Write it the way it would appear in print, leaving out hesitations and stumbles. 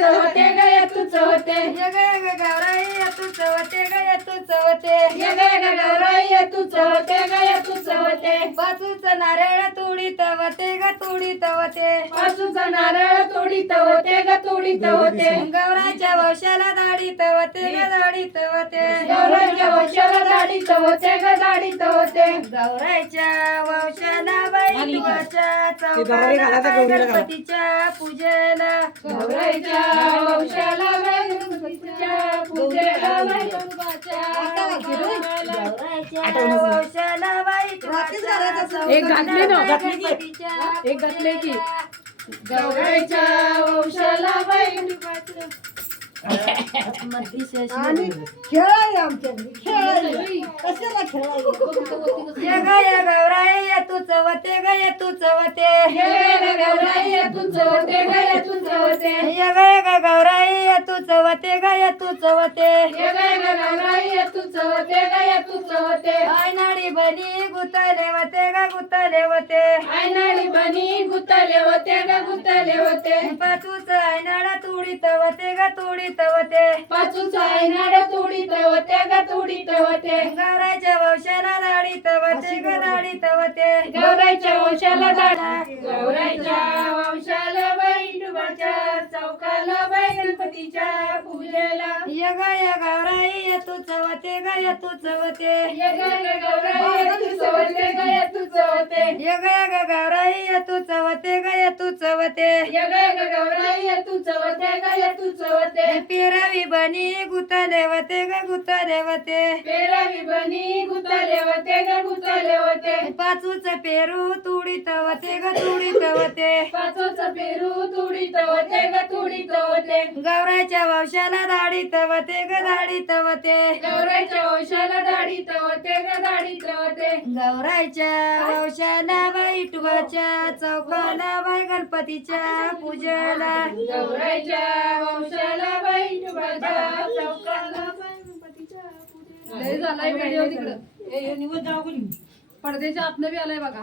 तूच होते ग तूच होते यग यग गौराई तूच होते ग तूच होते यग यग गौराई तूच होते ग तूच होते पाचूच नारळ तुडीत होते ग तुडीत होते पाचूचा नारळ तोडीत होते ग तोडीत होते गौराच्या वंशाला दाढीत होते ग दाढीत होते गौराच्या वंशाला दाढीत होते ग दाढीत होते गौराच्या वंशाला बैठवाच्या चौकाला गणपतीच्या पूजेला गौराईच्या वंशाला गणपतीच्या पूजेला गणपतीच्या गौराच्या वंशाला बैठवाच्या एक घातले ना, घातले की. गणपतीच्या एक घातले की. गौराईच्या वंशाला आणि खेळाय आमच्याकडे खेळाय कशाला खेळाय यग यग गौराई तूच होते ग तूच होते गौराई तूच होते ग तूच होते यग यग गौराई तूच होते ग तूच होते गौराई तूच होते ग तूच होते आयनाडी बनी गुतले होते ग गुतले होते आयनाडी बनी गुतले होते ग गुतले होते पाचूच आयनाडा तुडीत होते ग तुडीत होते पाचूच आयनाड तोडीत होते ग तोडीत होते गौराच्या वंशाला दाढीत होते ग दाढीत होते गौराईच्या वंशाला दाढी गौराईच्या वंशाला बैठुबाच्या चौकाला बाई गणपतीच्या पूजेला यग यग गौराई तूच होते ग तूच होते यग यग गौराई तूच होते ग तूच होते यग यग गौराई तूच होते ग तूच होते यग यग गौराई तूच होते ग तूच होते पेरावी बनी गुतले होते ग गुतले होते पेरावी बनी गुतले होते ग गुतले होते पाचूच पेरू तुडीत होते ग तुडीत होते पाचोच पेरू तुडीत होते ग तुडीत होते गौराच्या वंशाला दाढीत होते ग दाढीत होते गौराईच्या वंशाला दाढीत होते ग दाढीत होते गौराच्या वंशाला बैठवाच्या चौकाला बाई गणपतीच्या पूजेला गौराईच्या वंशाला बैठुबाच्या चौकाला बाई गणपतीच्या पूजेला. लय झालाय व्हिडिओ तिकडं निवड जाऊ पडद्याच्या आतनं बी आलाय बघा.